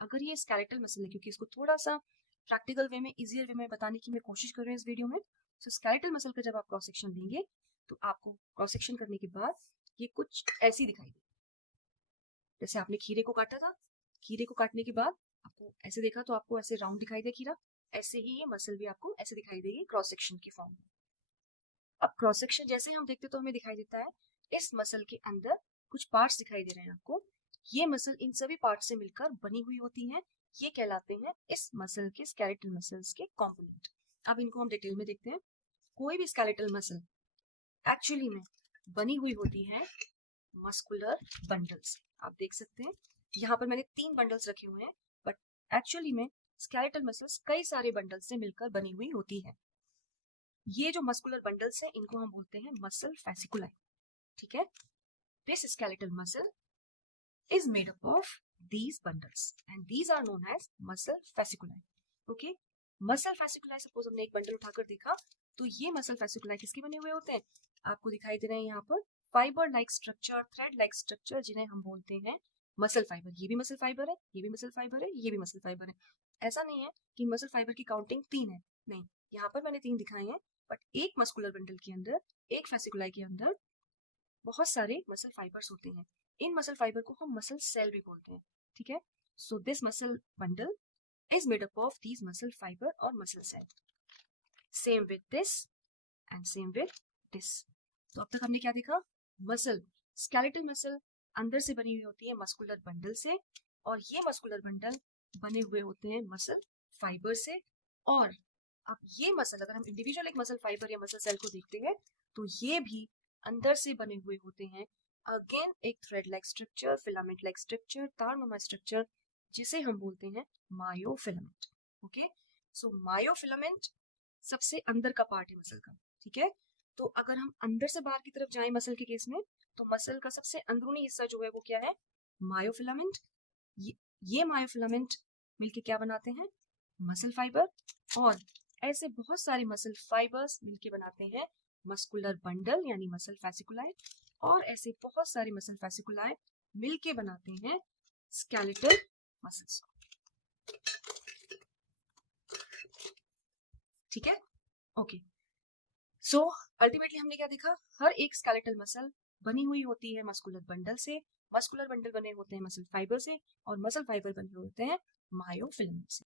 अगर ये skeletal muscle है, क्योंकि इसको थोड़ा सा प्रैक्टिकल वे में, इजियर वे में बताने की मैं कोशिश कर रही हूँ इस वीडियो में। तो स्केलेटल मसल का जब आप क्रॉस सेक्शन लेंगे तो आपको क्रॉस सेक्शन करने के बाद ये कुछ ऐसी दिखाई देगी। जैसे आपने खीरे को काटा था, खीरे को काटने के बाद आपको ऐसे देखा तो आपको ऐसे राउंड दिखाई दे खीरा, ऐसे ही ये मसल भी आपको ऐसे दिखाई देगी क्रॉस सेक्शन की फॉर्म में। अब क्रॉस सेक्शन जैसे हम देखते तो हमें दिखाई देता है इस मसल के अंदर कुछ पार्ट्स दिखाई दे रहे हैं आपको। ये मसल इन सभी पार्ट से मिलकर बनी हुई होती हैं। ये कहलाते हैं इस मसल के स्केलेटल मसल्स के कंपोनेंट। अब इनको हम डिटेल में देखते हैं। कोई भी स्केलेटल मसल एक्चुअली में बनी हुई होती है मस्कुलर बंडल्स। आप देख सकते हैं यहाँ पर मैंने 3 बंडल्स रखे हुए हैं, बट एक्चुअली में स्केलेटल मसल्स कई सारे बंडल्स से मिलकर बनी हुई होती है। ये जो मस्कुलर बंडल्स हैं इनको हम बोलते हैं मसल फैसिकुलाई। ठीक है, this skeletal muscle is made up of these bundles and these are known as muscle fasciculi. Okay, muscle fasciculi suppose हमने एक बंडल उठाकर देखा तो ये मसल फैसिकुलाई किसके बने हुए होते हैं? आपको दिखाई दे रहे हैं यहाँ पर fibre like structure, thread like structure, जिन्हें हम बोलते हैं मसल फाइबर। ये भी मसल फाइबर है, ये भी मसल फाइबर है, ये भी मसल फाइबर है। ऐसा नहीं है कि मसल फाइबर की काउंटिंग 3 है, नहीं, यहाँ पर मैंने 3 दिखाए हैं, बट एक मस्कुलर बंडल के अंदर, एक फैसिकुलाई के अंदर बहुत सारे मसल फाइबर्स होते हैं। इन मसल फाइबर को हम मसल सेल भी बोलते हैं। ठीक है, so this muscle bundle is made up of these muscle fiber और muscle cell. Same with this and same with this. तो अब तक हमने क्या देखा? मसल, स्केलेटल मसल अंदर से बनी हुई होती है मस्कुलर बंडल से, और ये मस्कुलर बंडल बने हुए होते हैं मसल फाइबर से। और अब ये मसल, अगर हम इंडिविजुअल एक मसल फाइबर या मसल सेल को देखते हैं तो ये भी अंदर से बने हुए होते हैं अगेन एक thread like structure, filament like structure, तारनुमा स्ट्रक्चर, जिसे हम बोलते हैं मायोफिलामेंट। ओके, सो मायोफिलामेंट सबसे अंदर का पार्ट है मसल का। ठीक है, तो अगर हम अंदर से बाहर की तरफ जाएं मसल के केस में, तो मसल का सबसे अंदरूनी हिस्सा जो है वो क्या है? मायोफिलामेंट। ये मायोफिलामेंट मिलके क्या बनाते हैं? Muscle fiber. और ऐसे बहुत सारे मसल फाइबर्स मिलके बनाते हैं मस्कुलर बंडल यानी मसल फैसिकुलाई, और ऐसे बहुत सारे मसल फैसिकुलाई मिलके बनाते हैं स्केलेटल मसल्स। ठीक है, ओके, सो अल्टीमेटली हमने क्या देखा? हर एक स्केलेटल मसल बनी हुई होती है मस्कुलर बंडल से, मस्कुलर बंडल बने होते हैं मसल फाइबर से, और मसल फाइबर बने होते हैं मायोफिलामेंट से।